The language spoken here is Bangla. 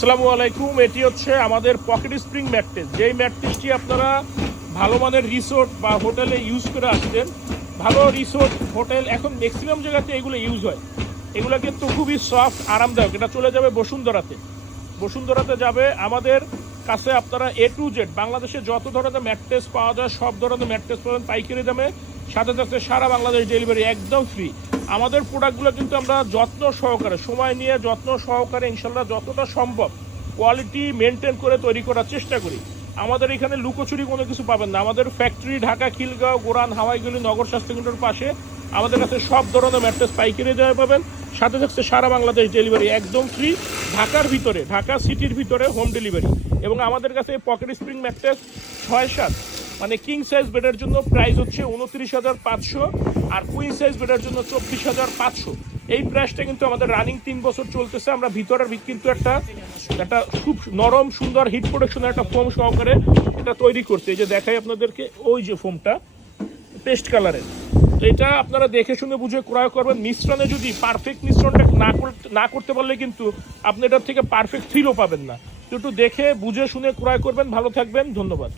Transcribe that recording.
আসসালামু আলাইকুম। এটি হচ্ছে আমাদের পকেট স্প্রিং ম্যাট্রেস। যেই ম্যাট্রেসটি আপনারা ভালো মানের রিসোর্ট বা হোটেলে ইউজ করে আসছেন। ভালো রিসোর্ট হোটেল এখন ম্যাক্সিমাম জায়গাতে এগুলো ইউজ হয়। এগুলো কিন্তু খুবই সফট, আরামদায়ক। এটা চলে যাবে বসুন্ধরাতে যাবে। আমাদের কাছে আপনারা A to Z বাংলাদেশে যত ধরনের ম্যাট্রেস পাওয়া যায় সব ধরনের ম্যাট্রেস পাবেন পাইকারি দামে। সাথে সাথে সারা বাংলাদেশ ডেলিভারি একদম ফ্রি। আমাদের প্রোডাক্টগুলো কিন্তু আমরা যত্ন সহকারে, সময় নিয়ে যত্ন সহকারে ইনশাল্লাহ যতটা সম্ভব কোয়ালিটি মেনটেন করে তৈরি করার চেষ্টা করি। আমাদের এখানে লুকোচুরি কোনো কিছু পাবেন না। আমাদের ফ্যাক্টরি ঢাকা, খিলগাঁও, গোরান, হাওয়াইগুলি, নগর স্বাস্থ্যকেন্দ্রের পাশে। আমাদের কাছে সব ধরনের ম্যাট্রেস পাইকারি দেওয়া পাবেন। সাথে থাকছে সারা বাংলাদেশ ডেলিভারি একদম ফ্রি। ঢাকার ভিতরে, ঢাকা সিটির ভিতরে হোম ডেলিভারি। এবং আমাদের কাছে পকেট স্প্রিং ম্যাট্রেস 6-7 মানে কিং সাইজ বেডের জন্য প্রাইস হচ্ছে 29,500, আর কুইন সাইজ বেডের জন্য 24,500। এই প্রাইসটা কিন্তু আমাদের রানিং 3 বছর চলতেছে। আমরা ভিতরের কিন্তু একটা খুব নরম সুন্দর হিট প্রোটেকশনের একটা ফোম সহকারে এটা তৈরি করছে। এই যে দেখাই আপনাদেরকে, ওই যে ফোমটা পেস্ট কালারের। তো এটা আপনারা দেখে শুনে বুঝে ক্রয় করবেন। মিশ্রণে যদি পারফেক্ট মিশ্রণটা না করতে পারলে কিন্তু আপনি এটার থেকে পারফেক্ট ফিলও পাবেন না। তো একটু দেখে বুঝে শুনে ক্রয় করবেন। ভালো থাকবেন, ধন্যবাদ।